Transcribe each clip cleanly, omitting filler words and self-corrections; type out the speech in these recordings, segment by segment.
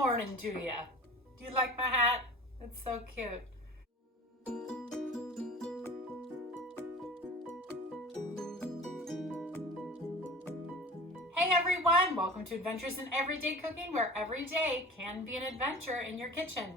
morning to you. Do you like my hat? It's so cute. Hey everyone, welcome to Adventures in Everyday Cooking, where every day can be an adventure in your kitchen.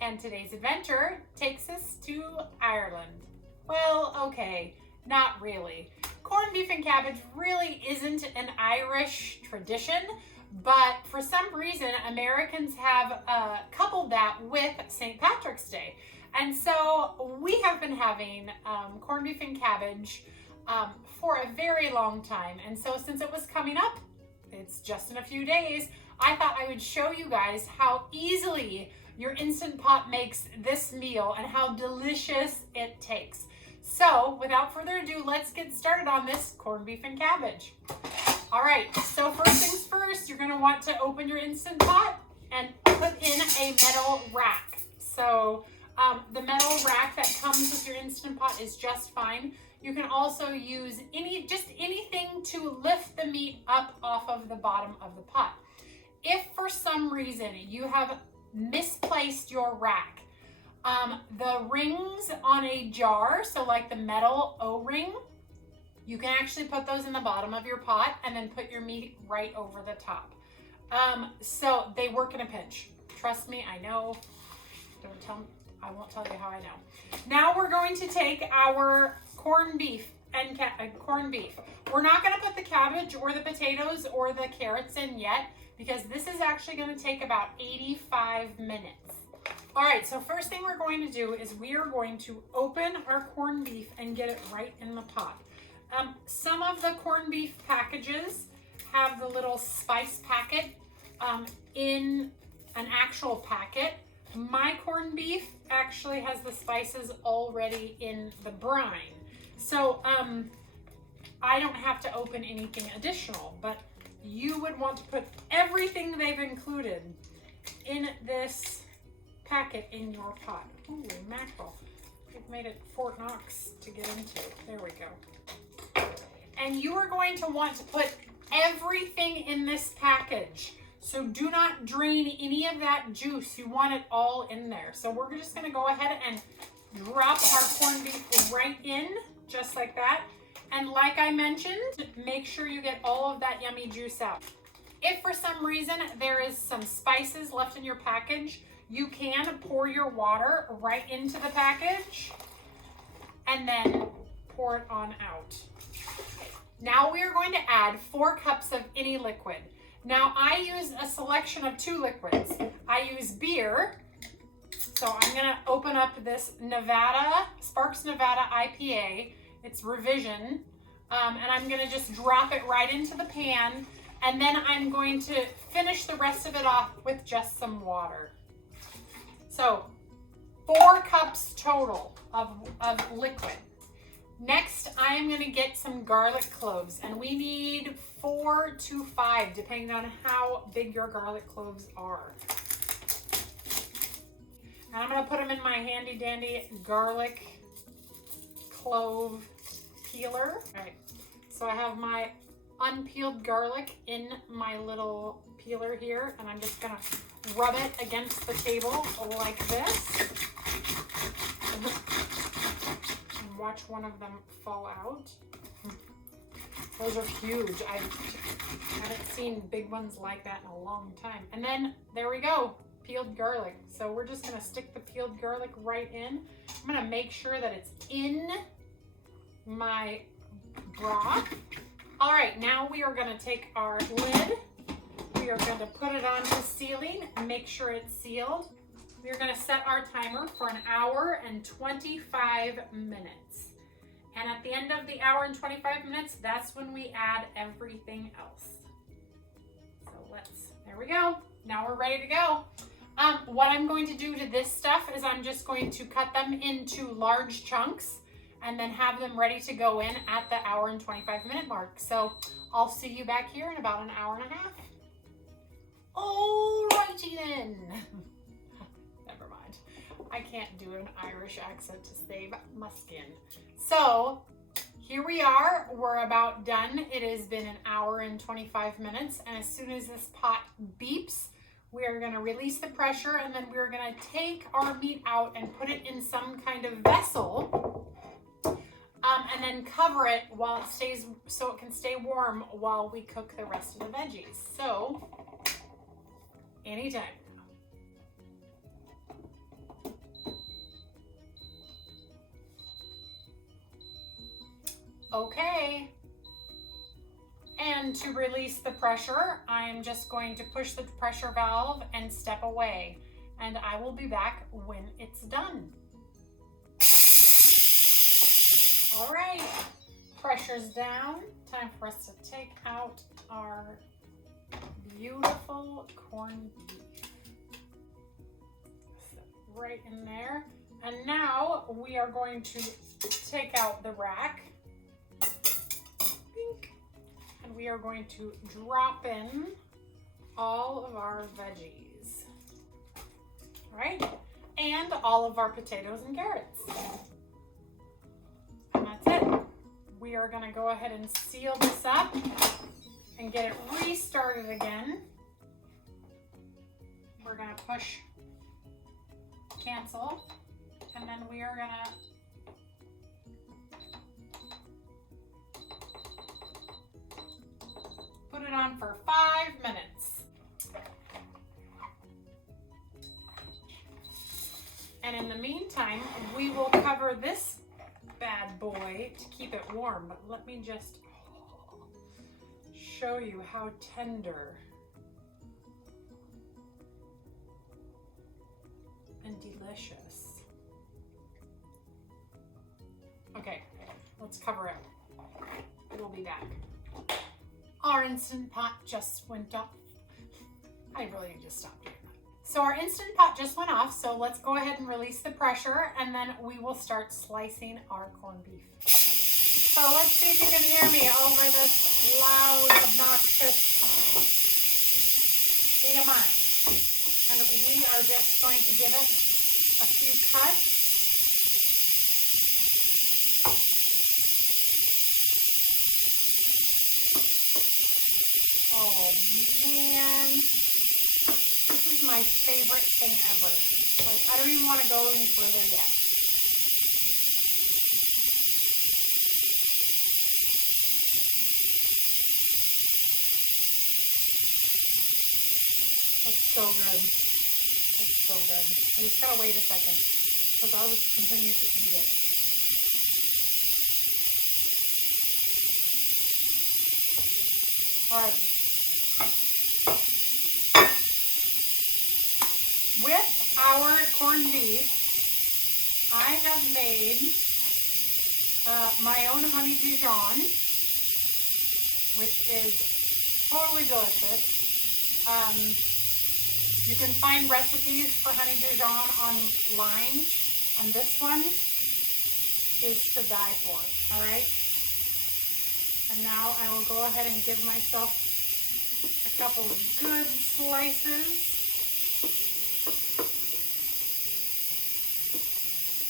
And today's adventure takes us to Ireland. Well, okay, not really. Corned beef and cabbage really isn't an Irish tradition, but for some reason, Americans have coupled that with St. Patrick's Day. And so we have been having corned beef and cabbage for a very long time. And so since it was coming up, it's just in a few days, I thought I would show you guys how easily your Instant Pot makes this meal and how delicious it tastes. So without further ado, let's get started on this corned beef and cabbage. All right, so first things first, you're gonna want to open your Instant Pot and put in a metal rack. So the metal rack that comes with your Instant Pot is just fine. You can also use anything to lift the meat up off of the bottom of the pot. If for some reason you have misplaced your rack, the rings on a jar, so like the metal O-ring, you can actually put those in the bottom of your pot and then put your meat right over the top. So they work in a pinch. Trust me, I know. I won't tell you how I know. Now we're going to take our corned beef and corned beef. We're not going to put the cabbage or the potatoes or the carrots in yet because this is actually going to take about 85 minutes. All right, so first thing we're going to do is we are going to open our corned beef and get it right in the pot. Some of the corned beef packages have the little spice packet in an actual packet. My corned beef actually has the spices already in the brine. So I don't have to open anything additional, but you would want to put everything they've included in this packet in your pot. Ooh, mackerel. We've made it Fort Knox to get into. There we go. And you are going to want to put everything in this package. So do not drain any of that juice. You want it all in there. So we're just gonna go ahead and drop our corned beef right in, just like that. And like I mentioned, make sure you get all of that yummy juice out. If for some reason there is some spices left in your package, you can pour your water right into the package and then pour it on out. Now we are going to add 4 cups of any liquid. Now I use a selection of 2 liquids. I use beer. So I'm gonna open up this Sparks Nevada IPA. It's Revision. And I'm gonna just drop it right into the pan. And then I'm going to finish the rest of it off with just some water. So 4 cups total of liquid. Next, I am gonna get some garlic cloves, and we need 4 to 5, depending on how big your garlic cloves are. And I'm gonna put them in my handy dandy garlic clove peeler. All right, so I have my unpeeled garlic in my little peeler here, and I'm just gonna rub it against the table like this. And watch one of them fall out. Those are huge. I haven't seen big ones like that in a long time. And then there we go, peeled garlic. So we're just gonna stick the peeled garlic right in. I'm gonna make sure that it's in my broth. All right, now we are gonna take our lid. We are going to put it on the ceiling and make sure it's sealed. We are going to set our timer for 1 hour and 25 minutes. And at the end of the hour and 25 minutes, that's when we add everything else. So there we go. Now we're ready to go. What I'm going to do to this stuff is I'm just going to cut them into large chunks and then have them ready to go in at the hour and 25 minute mark. So I'll see you back here in about 1 hour and a half. Alrighty then. Never mind. I can't do an Irish accent to save my skin. So here we are. We're about done. It has been 1 hour and 25 minutes. And as soon as this pot beeps, We are going to release the pressure, and then we're going to take our meat out and put it in some kind of vessel, and then cover it while it stays, so it can stay warm while we cook the rest of the veggies. So, anytime. Okay. And to release the pressure, I'm just going to push the pressure valve and step away. And I will be back when it's done. All right, pressure's down. Time for us to take out our beautiful corned beef. Set right in there. And now we are going to take out the rack. And we are going to drop in all of our veggies. All right, and all of our potatoes and carrots. And that's it. We are gonna go ahead and seal this up and get it restarted again. We're gonna push cancel, and then we are gonna put it on for 5 minutes. And in the meantime, we will cover this bad boy to keep it warm. But let me just show you how tender and delicious. Okay, let's cover it. We'll be back. Our Instant Pot just went off. I really need to stop doing that. So our Instant Pot just went off, so let's go ahead and release the pressure, and then we will start slicing our corned beef. So let's see if you can hear me over this loud, obnoxious AMI. And we are just going to give it a few cuts. Oh man, this is my favorite thing ever. Like, I don't even want to go any further yet. It's so good. It's so good. I just gotta wait a second because I will continue to eat it. All right. With our corned beef, I have made my own honey Dijon, which is totally delicious. You can find recipes for honey Dijon online, and this one is to die for, all right? And now I will go ahead and give myself a couple of good slices.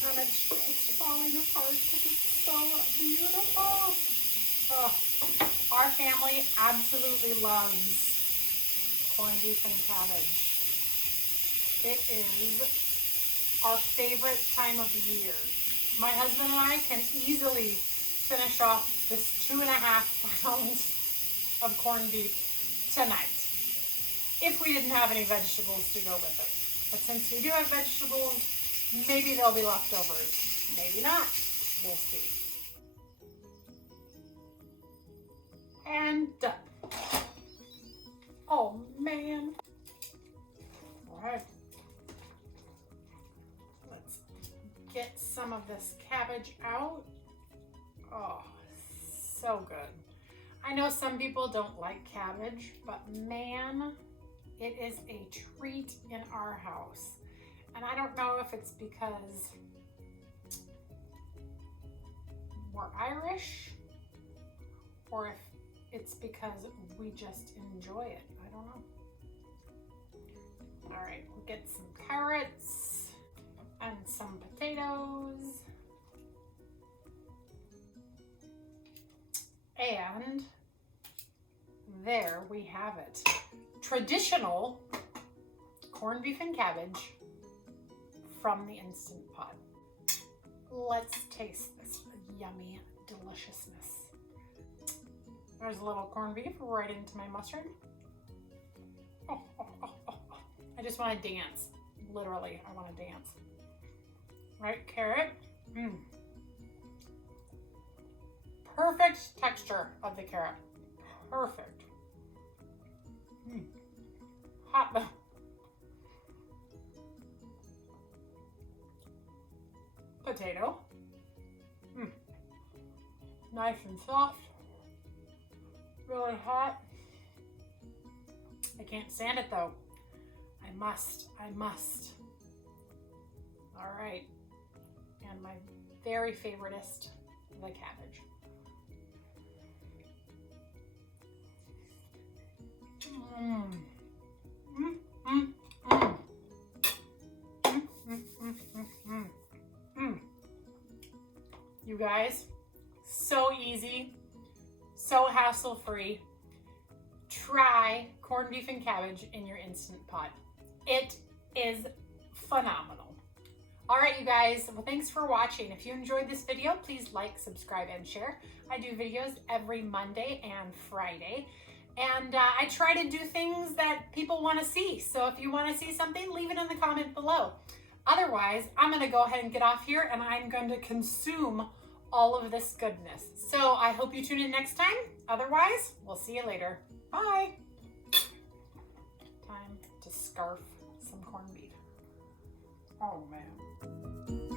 And it's falling apart because it's so beautiful. Oh, our family absolutely loves corned beef and cabbage. It is our favorite time of year. My husband and I can easily finish off this 2.5 pounds of corned beef tonight if we didn't have any vegetables to go with it. But since we do have vegetables, maybe there'll be leftovers. Maybe not. We'll see. And done. Oh man. All right. Let's get some of this cabbage out. Oh, so good. I know some people don't like cabbage, but man, it is a treat in our house. And I don't know if it's because we're Irish or if it's because we just enjoy it. I don't know. All right, we'll get some carrots and some potatoes. And there we have it. Traditional corned beef and cabbage from the Instant Pot. Let's taste this yummy deliciousness. There's a little corned beef right into my mustard. Oh, oh, oh, oh, oh. I just want to dance. Literally, I want to dance. Right, carrot. Perfect texture of the carrot. Perfect. Hot though. Potato. Nice and soft. Really hot. I can't stand it though. I must. All right. And my very favoriteest, the cabbage. You guys, so easy, so hassle-free. Try corned beef and cabbage in your Instant Pot. It is phenomenal. All right, you guys, well, thanks for watching. If you enjoyed this video, please like, subscribe, and share. I do videos every Monday and Friday, and I try to do things that people want to see. So if you want to see something, leave it in the comment below. Otherwise, I'm going to go ahead and get off here, and I'm going to consume all of this goodness. So I hope you tune in next time. Otherwise, we'll see you later. Bye. Time to scarf some corned beef. Oh, man.